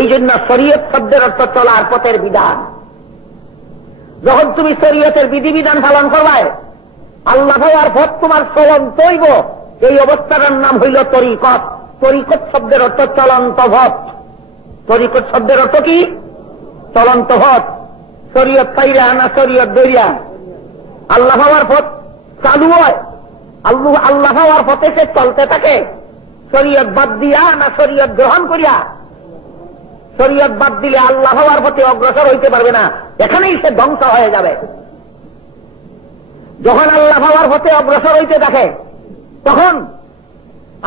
এই জন্য শরীয়ত শব্দের অর্থ চলার পথের বিধান। যখন তুমি শরীয়তের বিধিবিধান পালন করবায়, আল্লাহ আর পথ তোমার চলন্ত হইব, এই অবস্থাটার নাম হইল তরিকত। তরিকত শব্দের অর্থ চলন্ত পথ। তরিকত শব্দের অর্থ কি? চলন্ত পথ। শরীয়ত পাইরা না শরীয়ত দরিয়া আল্লাহ হওয়ার পথ চালু হয়, আল্লাহ হওয়ার পথে সে চলতে থাকে। শরীয়ত বাদ দিয়া না শরীয়ত গ্রহণ করিয়া? শরীয়ত বাদ দিলে আল্লাহ হওয়ার পথে অগ্রসর হইতে পারবে না, এখানেই সে ধ্বংস হয়ে যাবে। যখন আল্লাহ হওয়ার পথে অগ্রসর হইতে থাকে, তখন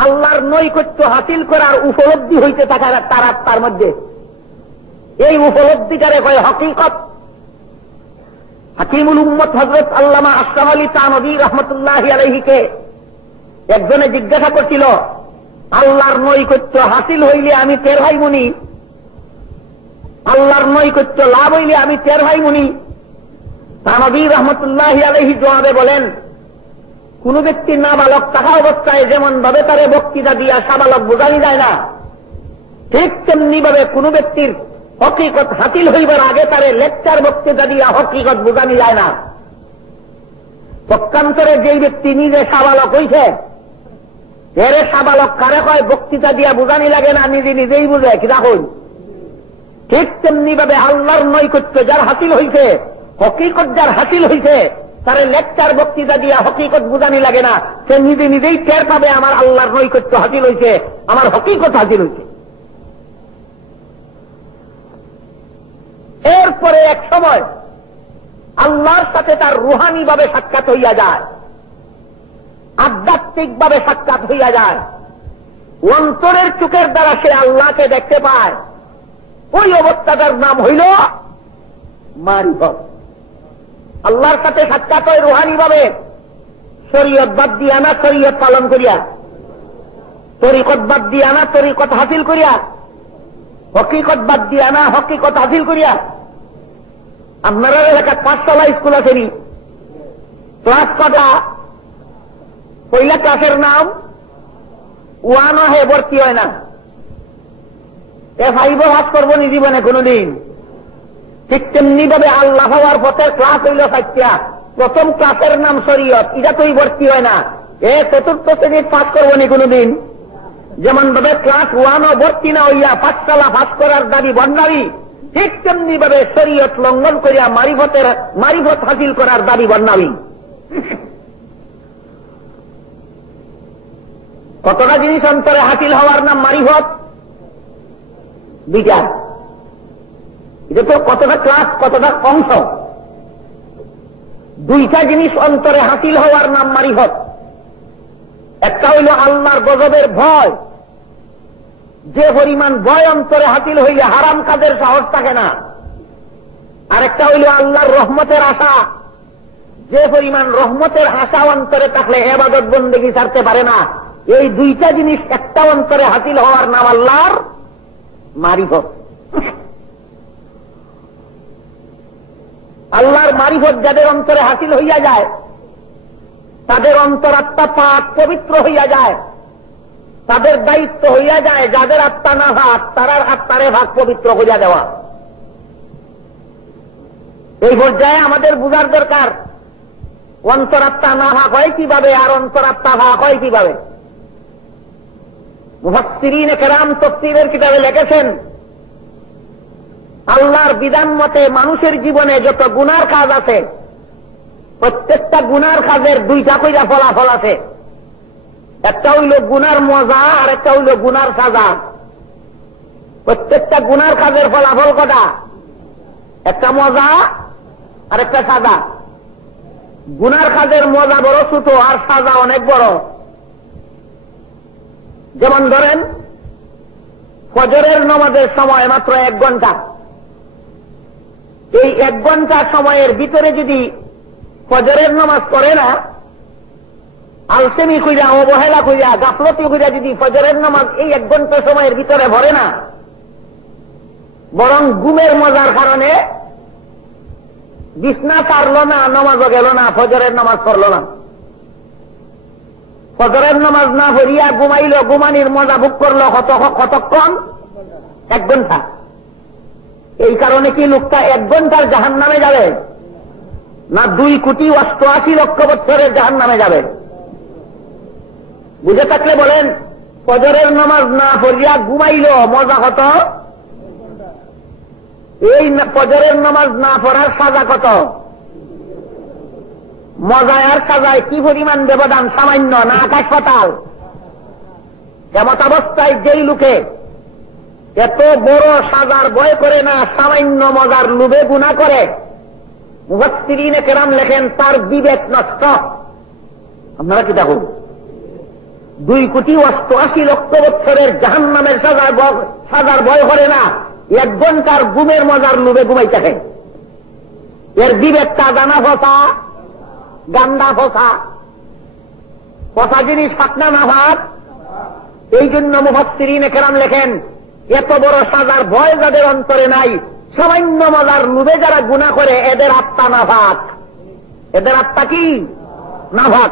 আল্লাহর নৈকট্য হাসিল করার উপলব্ধি হইতে থাকে তার মধ্যে। এই উপলব্ধিটারে কয় হকিকত। হাকিমুল উম্মত হযরত আল্লামা আশরাফ আলী থানভী রাহমাতুল্লাহি আলাইহিকে একজনে জিজ্ঞাসা করছিল, আল্লাহর নৈকট্য হাসিল হইলে আমি টের ভাই মুনি, আল্লাহর নৈকট্য লাভ হইলে আমি টের ভাই মুনি। থানভী রাহমাতুল্লাহি আলাইহি জবাবে বলেন, কোন ব্যক্তি নাবালক থাকা অবস্থায় যেমন ভাবে তারে বক্তৃতা দিয়া সাবালক বোঝানি যায় না, ঠিক তেমনি ভাবে কোন ব্যক্তির হকিকত হাসিল হইবার আগে তারে লেকচার বক্তৃতা দিয়া হকিকত বোঝানি যায় না। পক্ষান্তরে যেই ব্যক্তি নিজে সাবালক হইছে, এরে সাবালক কারে কয় বক্তৃতা দিয়া বোঝানি লাগে না, নিজে নিজেই বুঝে কিনা হই। ঠিক তেমনি ভাবে আল্লাহর নৈকট্য যার হাসিল হইছে, হকিকত যার হাসিল হইছে, তারে লেকচার বক্তৃতা দিয়া হকিকত বোঝানি লাগে না, সে নিজে নিজেই টের পাবে আমার আল্লাহর নৈকট্য হাসিল হইছে, আমার হকিকত হাসিল হইছে। এরপরে এক সময় আল্লাহর সাথে তার রুহানি ভাবে সাক্ষাৎ হইয়া যায়, আধ্যাত্মিক ভাবে সাক্ষাৎ হইয়া যায়, অন্তরের চোখের দ্বারা সে আল্লাহকে দেখতে পায়। ওই অবস্থাটার নাম হইল মারিফত। আল্লাহর সাথে সাক্ষাৎ হয় রুহানি ভাবে, শরীয়ত বাদ দিয়া না শরীয়ত পালন করিয়া, তরিকত বাদ দিয়া না তরিকত হাসিল করিয়া, হকিকত বাদ দিয়া না হকিকত হাসিল করিয়া। আপনারা এলাকার পাঠশালা স্কুল আছেনি, ক্লাস কটা? পয়লা ক্লাসের নাম ওয়ান হয়ে ভর্তি হয় না, ফাইভ হাস করবো নি জীবনে কোনদিন। ঠিক তেমনি ভাবে আল্লাহ হওয়ার পথের ক্লাস হইল সাইত্যা, প্রথম ক্লাসের নাম শরীয়ত, এটা তোই ভর্তি হয় না, চতুর্থ শ্রেণীর পাস করবো নি কোনদিন। যেমন ভাবে ক্লাস ওয়ানও ভর্তি না হইয়া পাঠশালা পাস করার দাবি বন্যাবী, ঠিক তেমনি ভাবে শরীয়ত লঙ্ঘন করিয়া মারিফত হাসিল করার দাবি বন্যাবী। কতটা জিনিস অন্তরে হাসিল হওয়ার নাম মারিফত? দুইটা। এটা তো কতটা ক্লাস, কতটা অংশ। দুইটা জিনিস অন্তরে হাসিল হওয়ার নাম মারিফত। একটা হইল আল্লাহর গজবের ভয়, যে পরিমাণ ভয় অন্তরে হাসিল হইলে হারাম কাজের সাহস থাকে না। আরেকটা হইল আল্লাহর রহমতের আশা, যে পরিমাণ রহমতের আশা অন্তরে থাকলে ইবাদত বন্দেগী ছাড়তে পারে না। এই দুইটা জিনিস একটা অন্তরে হাসিল হওয়ার নাম আল্লাহর মারিফত। আল্লাহর মারিফত যাদের অন্তরে হাসিল হইয়া যায়, তাদের অন্তরাত্মা পাক পবিত্র হইয়া যায়, তাদের দায়িত্ব হইয়া যায় যাদের আত্মা না ভাগ তারার আত্মারে ভাগ পবিত্র হইয়া দেওয়া। এই পর্যায়ে আমাদের বুঝার দরকার, অন্তরাত্মা না ভাগ হয় কিভাবে আর অন্তরাত্মা ভাগ হয় কিভাবে। মুফাসসিরিনে কেরাম তাফসীরের কিতাবে লিখেছেন, আল্লাহর বিধান মতে মানুষের জীবনে যত গুনার কাজ আছে, প্রত্যেকটা গুনার কাজের দুইটা কইরা ফলাফল আছে। একটা হইল গুনার মজা আর একটা হইল গুনার সাজা। প্রত্যেকটা গুনার কাজের ফলাফল কটা? একটা মজা আর একটা সাজা। গুনার কাজের মজা বড় ছোট আর সাজা অনেক বড়। যেমন ধরেন, ফজরের নামাজের সময় মাত্র 1 ঘন্টা। এই 1 ঘন্টা সময়ের ভিতরে যদি ফজরের নামাজ পড়ে না, আলসেমি কইরা, অবহেলা কইরা, গাফলতি কইরা যদি ফজরের নামাজ এই 1 ঘন্টা সময়ের ভিতরে ভরে না, বরং ঘুমের মজার কারণে বিছনা ছাড়ল না, নামাজও গেল না, ফজরের নামাজ পড়ল না। ফজরের নামাজ না পড়িয়া ঘুমাইল, ঘুমানির মজা ভোগ করল কতক্ষণ? 1 ঘন্টা। এই কারণে কি লোকটা 1 ঘন্টার জাহান্নামে যাবে, না 2,88,00,000 বছরের জাহান্নামে যাবে? বুঝে থাকলে বলেন, ফজরের নামাজ না পড়িয়া ঘুমাইল মজা কত? এই ফজরের নামাজ না পড়ার সাজা কত? মজায় আর সাজায় কি পরিমাণ ব্যবধান, সামান্য না আকাশ পাতাল? এমত অবস্থায় যেই লোকে এত বড় সাজার ভয় করে না, সামান্য মজার লোভে গুনাহ করে, মুফাসসিরিনে কেরাম লেখেন তার বিবেক নষ্ট। আপনারা কি দেখুন, 2,88,00,000 বছরের জাহান্নামের সাজার ভয় করে না, 1 ঘন্টার ঘুমের মজার লোভে ঘুমাই থাকে। এর বিবেকটা জানা ফসা, গান্দা ফসা, ফসা জিনিস ফাটনা না ভাত। এই জন্য মুফাসসিরিনে কেরাম লেখেন, এত বড় সাজার ভয় যাদের অন্তরে নাই, সামান্য মজার লোভে যারা গুনাহ করে, এদের আত্মা নাফাক। এদের আত্মা কি? নাফাক।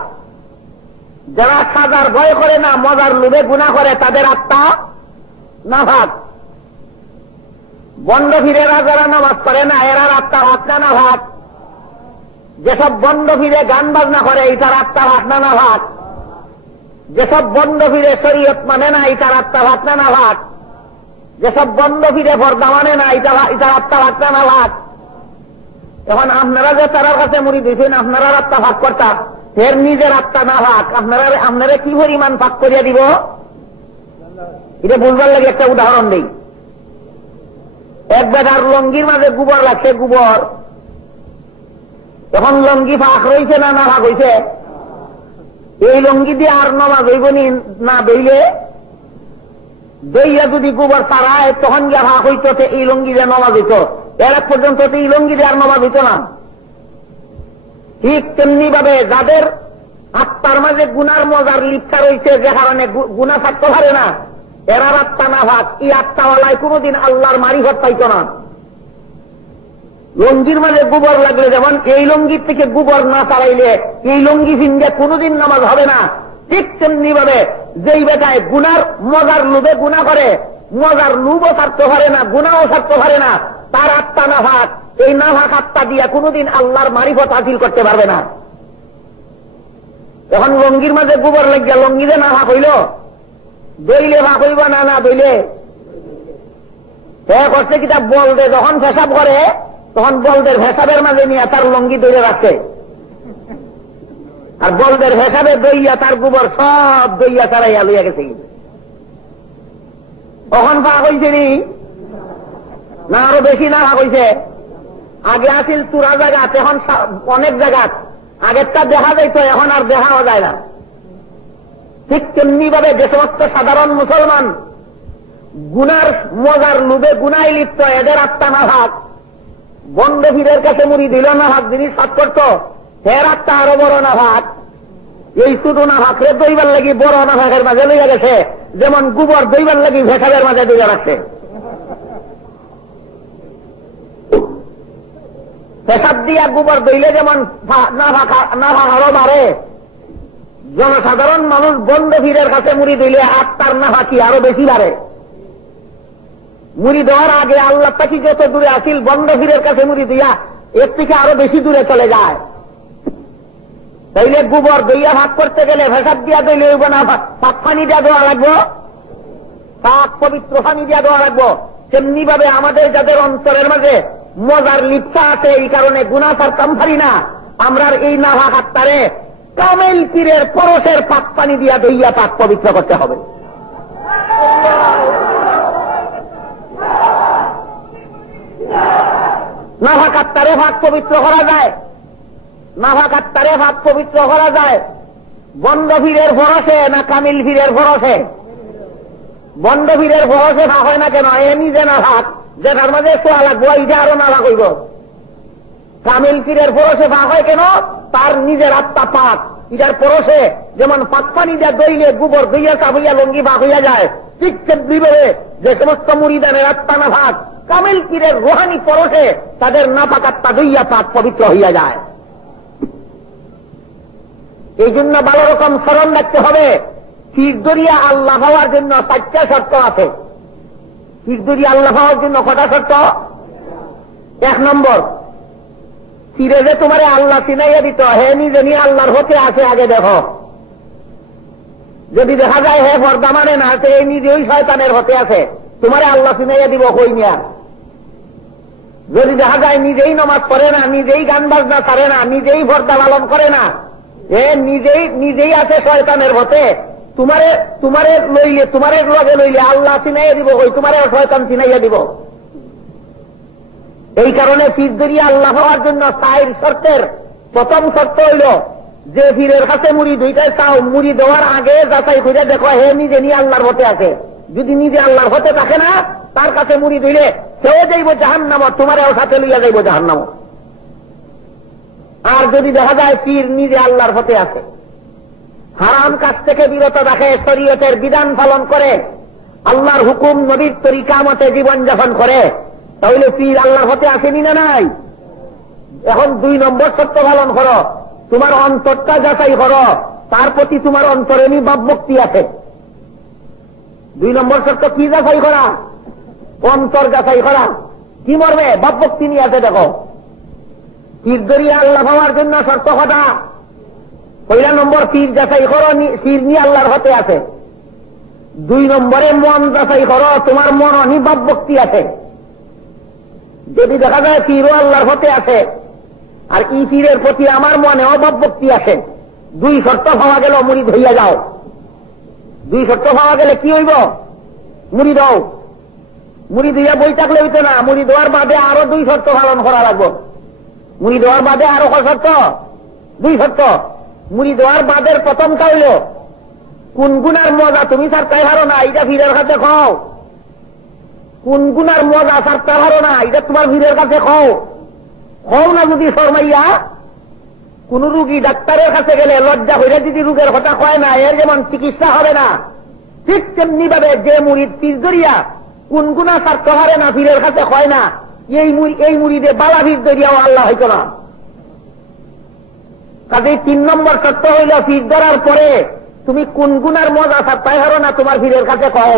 যারা সাজার ভয় করে না, মজার লোভে গুনাহ করে, তাদের আত্মা নাফাক। বন্ড ফিরেরা যারা নামাজ পড়ে না, এরার আত্মা আত্মা নাফাক। যেসব বন্ড ফিরে গান বাজনা করে, এটার আত্মা ভাটনা নাফাক। যেসব বন্ড ফিরে শরীয়ত মানে না, এটার আত্মা ভাটনা নাফাক। যেসব বন্ধ ফিরে পর্দা মানে না, এটা আত্মা ভাগটা না ভাগ। এখন আপনারা যে তারার কাছে মুড়ি দিয়েছেন, আপনারা আত্মা ভাগ করতা, ফের নিজের আত্মা না ভাগ, আপনারা কি পরিমাণ ভাগ করিয়া দিব? এটা বুঝবার লাগে একটা উদাহরণ দিই। এক বেটার লঙ্গির মাঝে গোবর লাগছে, গোবর। এখন লঙ্গি ফাঁক রয়েছে না, না ভাগ হয়েছে? এই লঙ্গি দিয়ে আর নমাজ হইব না, বইলে দইয়া যদি গোবর পাড়ায় তখন গিয়া ভাগ হইত, এই লঙ্গি দিয়ে নমাজ হইত। এর এক পর্যন্ত এই লঙ্গি দিয়ে আর নমাজ হইত না। ঠিক তেমনি ভাবে যাদের আত্মার মাঝে গুনার মজার লিপ্তা রয়েছে, যে কারণে গুনাহ ছাড়তে পারে না, এরার আত্মা না ভাগ। এই আত্মাওয়ালায় কোনদিন আল্লাহর মারিফত পাইত না। লঙ্গির মাঝে গোবর লাগলে যেমন, এই লঙ্গির থেকে গোবর না চালাইলে এই লঙ্গি ভিন্দে কোনদিন নামাজ হবে না। ঠিক তেমনি ভাবে যেই বেটায় গুনার মজার লোভে গুনাহ করে, মজার লোভও ছাড়তে পারে না, গুনাহও ছাড়তে পারে না, তার আত্মা নাফাক। এই নাফাক আত্মা দিয়া কোনদিন আল্লাহর মারিফত হাসিল করতে পারবে না। এখন লঙ্গির মাঝে গোবর লাগিয়া লঙ্গিতে নাফাক হইল, দইলে ভাগ হইব না, না দইলে করছে কিতা বলদে যখন পেশাব করে, তখন বলদের পেশাবের মাঝে নিয়ে তার লঙ্গি দইলে রাখছে, আর বলদের পেশাবে দইয়া তার গোবর সব দইয়া তারাইয়া লইয়া গেছে। তখন ভাগ হয়েছে নি না, আরো বেশি না ভাগ হয়েছে? আগে আসিল চূড়া জায়গা, এখন অনেক জায়গা আগেরটা দেখা যাইত, এখন আর দেখাও যায় না। ঠিক তেমনি ভাবে যে সমস্ত সাধারণ মুসলমান গুনার মজার লোভে গুনায় লিপ্ত, এদের আত্মা না ভাগ। বন্ড ফিরের কাছে মুড়ি দিল না ভাগ, জিনিস সাত করত, ফের আত্মা আরো বড় না ভাগ। এই ছোট না ভাগরে দইবার লাগি বড় না ভাগের মাঝে লইয়া গেছে, যেমন গোবর দইবার লাগি ভেসাবের মাঝে দইয়া রাখছে। পেশাব দিয়া গোবর দইলে যেমন না ভাগ আরো বাড়ে, জনসাধারণ মানুষ বন্ড ফিরের কাছে মুড়ি দিলে আত্মার না ভাকি আরো বেশি বাড়ে। মুড়ি দেওয়ার আগে আল্লাহ পাখি যত দূরে আসিল, বন্ড ফিরের কাছে মুড়ি দিয়া এর থেকে আরো বেশি দূরে চলে যায়। তাইলে গোবর দইয়া ভাগ করতে গেলে ভেসাব দিয়া দইলে হইব না, পাক পানি দিয়া দেওয়া লাগবো, পাক পবিত্র পানি দিয়া দেওয়া লাগবো। তেমনি ভাবে আমাদের যাদের অন্তরের মাঝে মজার লিপ্সা আছে, এই কারণে গুনাহ ছাড়তাম পারি না, আমরা এই না ভাগ আত্মারে কামেল পীরের পরশের পাক পানি দিয়া দইয়া পাক পবিত্র করতে হবে। না ভাগ আত্মারে ভাগ পবিত্র করা যায়, না ভাগ আত্মারে ভাগ পবিত্র করা যায় বন্ড ফিরের ভরসে না কামিল ফিরের ভরসে? বন্ড ফিরের ভরসে ভাগ হয় না কেন? এ নিজে না ভাগ, যেটার মাঝে সোয়া লাগবো এইটা আরো না ভাগ হইব। কামিল ফিরের ভরসে ভাগ হয় কেন? তার নিজের আত্মা পাক, ইটার পরশে যেমন পাক পানি দিয়া দইলে গোবর দইয়া চাবইয়া লঙ্গি ভাগ হইয়া যায়, ঠিক তেমনিভাবে যে সমস্ত মুরিদানের আত্মা না ভাগ, কামিল পীরের রোহানি পরশে তাদের নাপাক আত্মা দইয়া পাক পবিত্র হইয়া যায়। এই জন্য ভালো রকম স্মরণ রাখতে হবে, পীর দরিয়া আল্লাহ হওয়ার জন্য 4টা শর্ত আছে। পীর যদি আল্লাহ পাওয়ার জন্য কটা শর্ত? 1 নম্বর, পীরে যে তোমারে আল্লাহ চিনাইয়া দিত, হে নিজে নিয়ে আল্লাহর হতে আছে আগে দেখো। যদি দেখা যায় হে পর্দা মানে না, এই নিজেই শয়তানের হতে আছে, তোমারে আল্লাহ চিনাইয়া দিব কই নিয়া। যদি দেখা যায় নিজেই নমাজ পড়ে না, নিজেই গান বাজনা ছাড়ে না, নিজেই পর্দা পালন করে না, এ নিজেই আছে শয়তানের হতে, তোমারে লইলে, তোমারে লগে লইলে আল্লাহ চিনাইয়া দিব কই, তোমারে শয়তান চিনাইয়া দিব। এই কারণে পীর ধরিয়া আল্লাহ হওয়ার জন্য 4 শর্তের প্রথম শর্ত হইল যে পীরের কাছে মুড়ি দুইটাই চাও, মুড়ি দেওয়ার আগে যাচাই করে দেখো হে নিজে নিয়ে আল্লাহর হতে আছে। যদি নিজে আল্লাহর হতে থাকে না, তার কাছে মুড়ি ধইলে সেও যাইব জাহান্নাম, তোমারও সাথে লইয়া যাইব জাহান্নাম। আর যদি দেখা যায় পীর নিজে আল্লাহর হতে আছে, হারাম কাজ থেকে বিরত রাখে, শরীয়তের বিধান পালন করে, আল্লাহর হুকুম নবীর তরিকা মতে জীবন যাপন করে, তাহলে পীর আল্লাহর হতে আসেনি না নাই? এখন 2 নম্বর শর্ত পালন করো, তোমার অন্তরটা যাচাই করো, তার প্রতি তোমার অন্তরে ভাব ভক্তি আছে। 2 নম্বর শর্ত কি যাচাই করা? অন্তর যাচাই করা। কি মর্মে? ভাব ভক্তি নিয়ে আছে দেখো। পীর ধরিয়া আল্লাহ পাওয়ার জন্য শর্ত কথা, 1 নম্বর পীর যাচাই করো, পীর নিয়ে আল্লাহর হতে আছে। 2 নম্বরে মন যাচাই করো, তোমার মন ভাব ভক্তি আছে। যদি দেখা যায় পীরও আল্লাহর হতে আছে আর এই পীরের প্রতি আমার মনে অভাব ভক্তি আছে, 2 শর্ত পাওয়া গেল, মুড়িদ হইয়া যাও। 2 শর্ত পাওয়া গেলে কি হইব? মুড়ি দাও। মুড়ি দিয়া বই থাকলে হইতো না, মুড়ি দেওয়ার বাদে আরো 2 শর্ত পালন করা লাগবে। মুড়ি দেওয়ার বাদে আরো কয় শর্ত? 2 শর্ত। মুড়ি দেওয়ার বাদের প্রথমটা হইল কোন গুনার মজা তুমি ছাড়তে পারো না, এটা পীরের কাছে খাও। কোন গুনার মজা ছাড়তে পারো না, এটা তোমার পীরের কাছে খাও। খাও না যদি শর্মাইয়া। কোন রুগী ডাক্তারের কাছে গেলে লজ্জা হইলে যদি রোগের কথা কয় না, এর যেমন চিকিৎসা হবে না, ঠিক তেমনি ভাবে যে মুড়িদ পীর ধরিয়া কোন গুণা ছাড়তে পারে না, পীরের কাছে কয় না, এই মুড়িদে বালা পীর ধরিয়াও আল্লাহ হইত না। কাজেই 3 নম্বর শর্ত হইল পীর ধরার পরে তুমি কোন গুনার মজা ছাড়তে পারো না, তোমার পীরের কাছে কও।